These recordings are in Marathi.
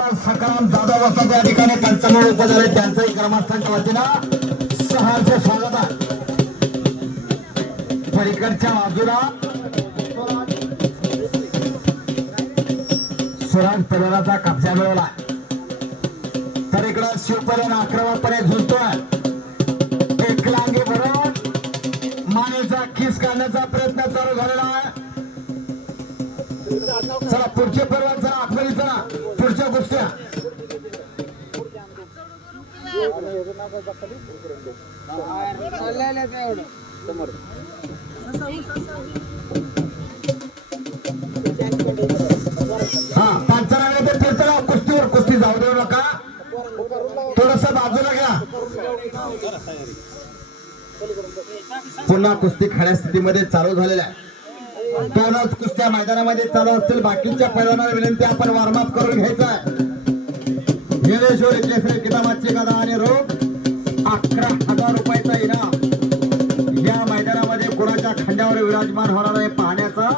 सकाराम जाधव असतात त्या ठिकाणी पंचांगण उभं झाले त्यांचंही ग्रामस्थांच्या वतीनं सहर्ष स्वागत आहे. पलीकडच्या बाजूला स्वराज परिवाराचा कब्जा मिळवला तर इकडं शिवपर्यंत आक्रमकपणे झुलतोय. एक लांगी भरून मानेचा खिस काढण्याचा प्रयत्न चालू झालेला आहे. चला पुढचे पर्व चला आतमध्ये चला पुढच्या गोष्टी हा पंचनामे ते फिरतो कुस्तीवर कुस्ती जाऊ देऊ नका थोडस बाजूला घ्या. पुन्हा कुस्ती खड्या स्थितीमध्ये चालू झालेल्या आहे. दोनच कुस्त्या मैदानामध्ये चालू असतील. बाकीच्या पैलवानांना विनंती आपण वॉर्मअप करून घ्यायचा आहे. येळेश्वरी केसरी किताबाची गदा आणि रोख 11,000 रुपयाचा इनाम या मैदानामध्ये कोणाच्या खंड्यावर विराजमान होणार आहे पाहण्याचा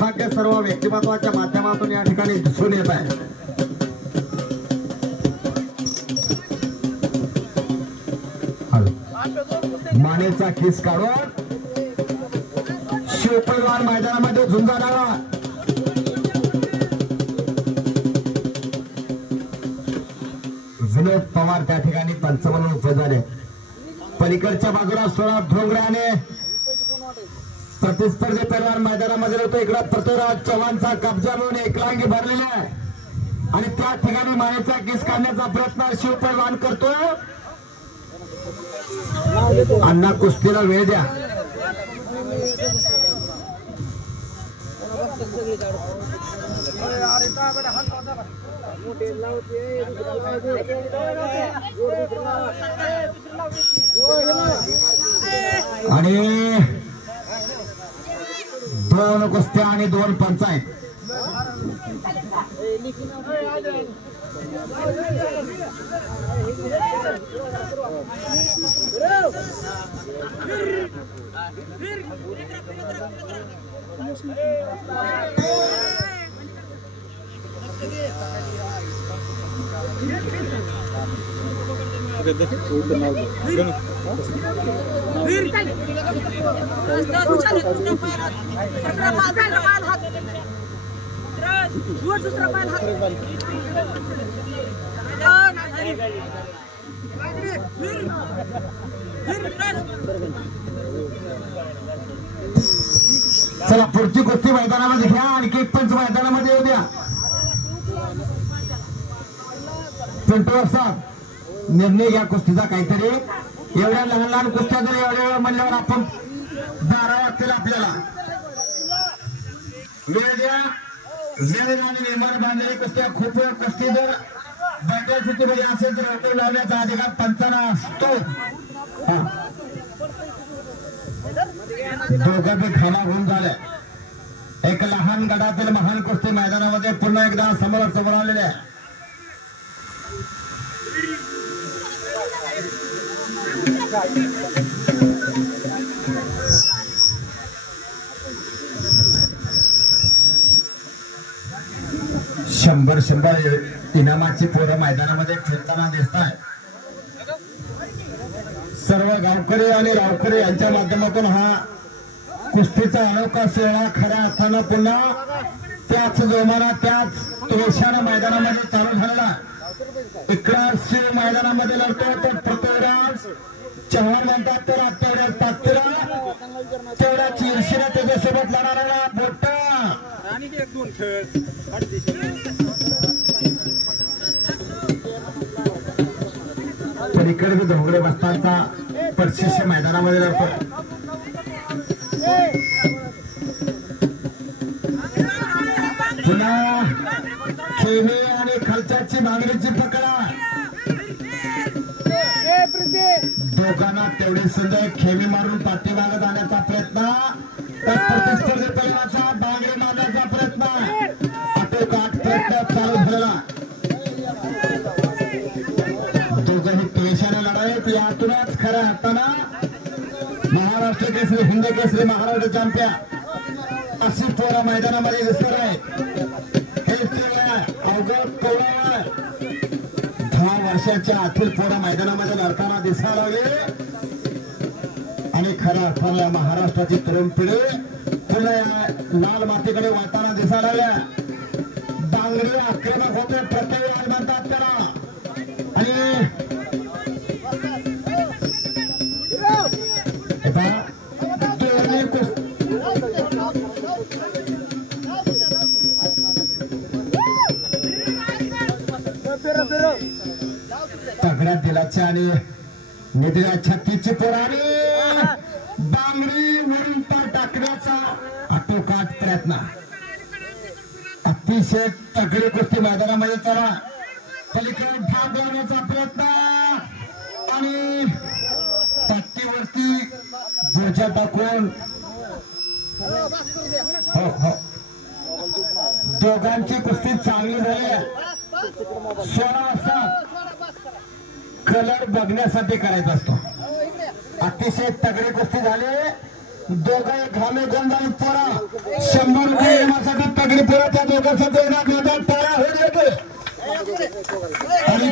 भाग्य सर्व व्यक्तिमत्वाच्या माध्यमातून या ठिकाणी दिसून येत आहे. मानेचा खिस काढून शिवपैलवान मैदानामध्ये झुंजाडावा. विनोद पवार त्या ठिकाणी पंचावन्न उभे झाले. पलीकडच्या बाजूला सोळा ढोंगऱ्याने प्रतिस्पर्धी पैलवान मैदानामध्ये होतो. इकडे पृथ्वीराज चव्हाणचा कब्जा म्हणून एकलांगी भरलेला आहे आणि त्या ठिकाणी मानेचा किस काढण्याचा प्रयत्न शिवपैलवान करतोय. अण्णा कुस्तीला वेळ द्या. आणि 2 कुस्त्या आणि 2 पंचायत. चला पुढची कुस्ती मैदानामध्ये घ्या. आणखी पंच मैदानामध्ये येऊ द्या. पिंटू साहेब निर्णय घ्या कुस्तीचा काहीतरी. एवढ्या लहान लहान कुस्त्या जर एवढ्या वेळ म्हणल्यावर आपण 12 वाजतील आपल्याला वेळ द्या. वेळ आणि निर्माण बांधलेली कुस्त्या खूप वेळ कुस्ती जर बैठ्या स्थितीमध्ये असेल तर रोटे लावण्याचा अधिकार पंचांना असतो. दोघं बी खाना होऊन झाले. एक लहान गडातील महान कुस्ती मैदानामध्ये पुन्हा एकदा समोर आलेले आहे. शंभर इनामाची पोरं मैदानामध्ये खेळताना दिसत आहे. सर्व गावकरी आणि रावकरी यांच्या माध्यमातून हा कुस्तीचा अनोखा सोहळा खऱ्या अर्थानं पुन्हा त्याच जोमाना त्याच त्वेषानं मैदानामध्ये चालू झालेला. इकडं शिव मैदानामध्ये लढतो तर पृथ्वीराज चव्हाण म्हणतात तर तेवढ्याच ताकदीला तेवढ्याच ईर्षेला त्याच्यासोबत लढणारा बोटा पलीकडे धोंगडे बसतांचा परिशिष्य मैदानामध्ये लढतो. पुन्हा खेमी आणि खालच्याची मागणीची पकडा. दोघांना तेवढी सुंदर खेमी मारून पाठीमागे जाण्याचा प्रयत्न तर प्रतिस्पर्धी पैलवानाचा बांगडी मारण्याचा प्रयत्न आटोकाट प्रयत्न चालू झालेला. दोघंही त्वेषाने लढाईत. यातूनच खऱ्या अर्थानं महाराष्ट्र केसरी हिंद केसरी महाराष्ट्र चॅम्पियन अशी पोरा मैदानामध्ये दिसणार आहे. हे अवघड कवळा 10 वर्षाच्या आतील पोरं मैदानामध्ये लढताना दिसायला लागले आणि खऱ्या अर्थाने महाराष्ट्राची तरुण पिढी पुन्हा या लाल मातीकडे वाटताना दिसायला लागल्या. डांगरी आक्रमक होते प्रत्येक म्हणतात त्याला आणि तगड्या दिलाच्या आणि निधड्या छत्तीची पोराने बांगडी वरून तर टाकण्याचा आटोकाट प्रयत्न. अतिशय तगडी कुस्ती मैदानामध्ये चला पलीकडे भाग लावण्याचा प्रयत्न आणि तट्टीवरती जोरच्या टाकून हो हो दोघांची कुस्ती चांगली झाली. 16 वाजता कलर बघण्यासाठी करायचा असतो. अतिशय तगडी कुस्ती झाली. दोघे घामे गोंधळ पोरा 100 रुपये येण्यासाठी तगडी पोरा त्या दोघांसाठी येणार मैदान तयार होईल आणि